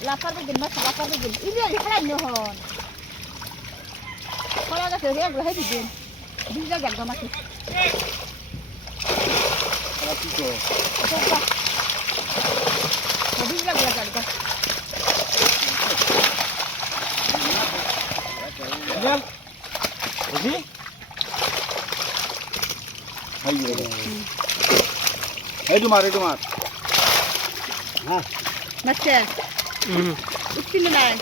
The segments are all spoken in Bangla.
lapar begin mas lapar begin ini lagi kalah nyohon kalau ada sesuatu gue hati begin bisa gak gue masih Lagi tu. coba lebih lagi agak gue Jangan. Lagi? Ayo. Ayo dumar. হ্যাঁ macam util নাই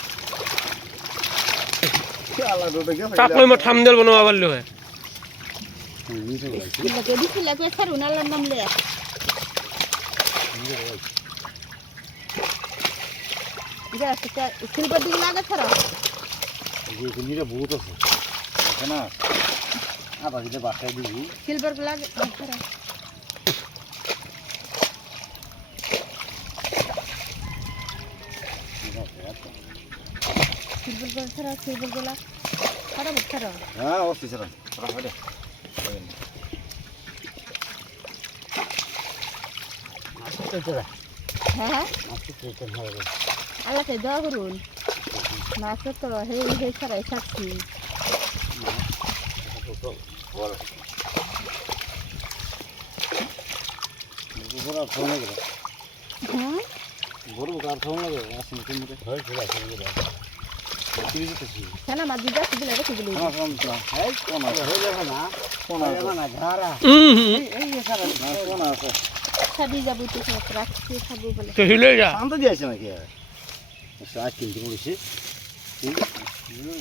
Alah dua tiga. চাকলই মা থামদেল বানাবা পারলে হয় নিচে বল lagi di sini lagi seru nalar nam le Iya, kita silver di laga seru. যে নিরে বহুত আছে Kena. আবার দিতে বাসায় দিবি Silver laga seru. Silver bola. Ada betul. Ah, oke sekarang. Berapa deh? আসতে তোরা Hah? আসতে তোর হবে Allah ke dahurun. Masa tu hei serai saksi. বড় ফোন লাগে Hah? বড় কার ফোন লাগে আসলে তুমি হয় চলে আসলে গেল কি দিতেছি Sana maju dah sebelah ke sebelah. Kena sama. Hei, kona. হয়ে যাবে না Kona. না ধারা এই যে সারা Kona আছে. Sabi jabu tu raksi sabu boleh. তো হিলে যা Anda dia sih nak ya. সাত কিনতে বলেছি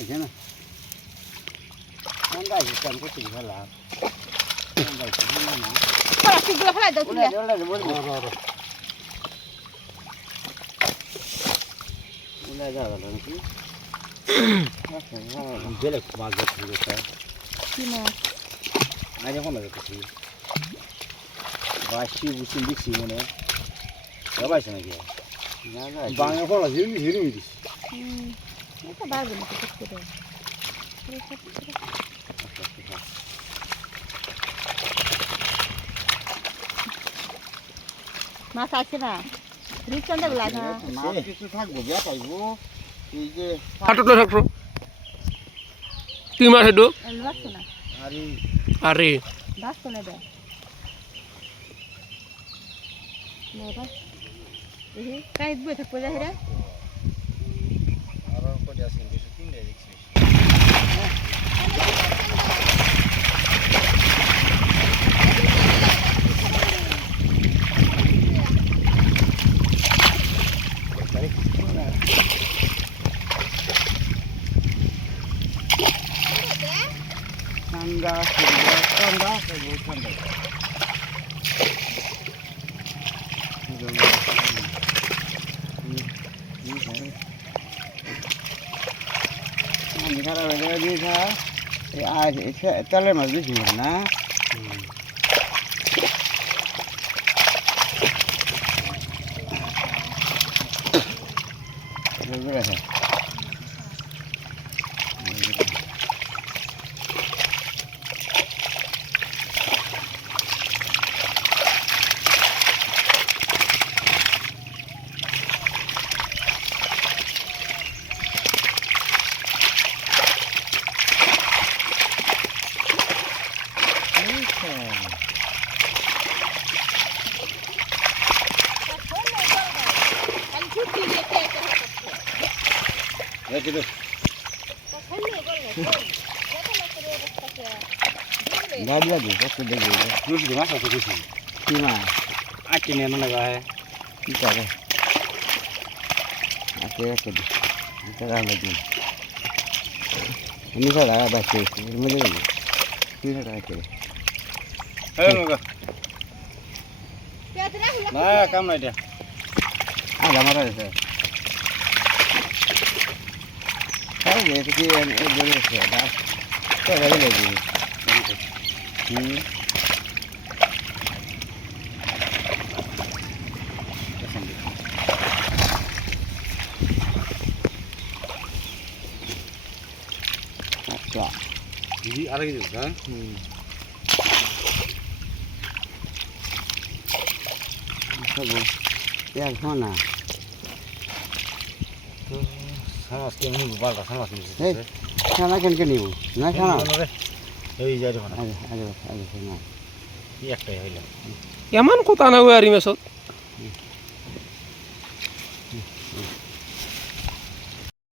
এখানে আমরা যেতাম করতে ভালো আমরা যেতাম না Kalau sebelah mana dah tu OLA ya? OLA বলবো ওলা যাওয়া নাকি গেলে মাছ ধরতে Cina. আজ এখন দেখছি বাসি বুসি দেখছি মনে যাবাইছে নাকি না না বাংলা ফলা হিরমি হিরমি দিছি Itu baru ni kita sudah. Masa cina. Rican dah belas ha. মাছ কিছু থাকবো বিয়া পাইবো এই যে হাঁটুটো থাকতো কি মাছ এটা Luas tu na. আরে আরে Das tu na dah. Lepas. Ini kait buat apa dah dah? আর কত আছে কিছু কিনে দেখছি ঠান্ডা ঠান্ডা বহুত ঠান্ডা আমি খারাপ হয়ে যাবে দিয়ে আজ তেলের মাছ বেশি না কিন্তু গাড়ি লাগে কত দেখবে রুটি মাছ আছে কিছু কি মাছ আটকে নিয়ে মনে হয় কি করে আটকে রাখতে দিই এটা রান্না দিন আমি সারা বাচ্চা এর মধ্যে গেল তুই সারা করে হ্যাঁ মগা না কাম নাই এটা আদা মারা গেছে তাই যে কি এই বলে আছে দা তো গাড়ি লাগে আচ্ছা ini ada gitu kan সব ইয়ার ফোনা সমাজ কেমন বারটা সমাজ এই খানা কেন নিব না খানা এই যাই দেখো না আগে আগে আগে না কি একটাই হইল ইমান কথা নাই আৰি মেছত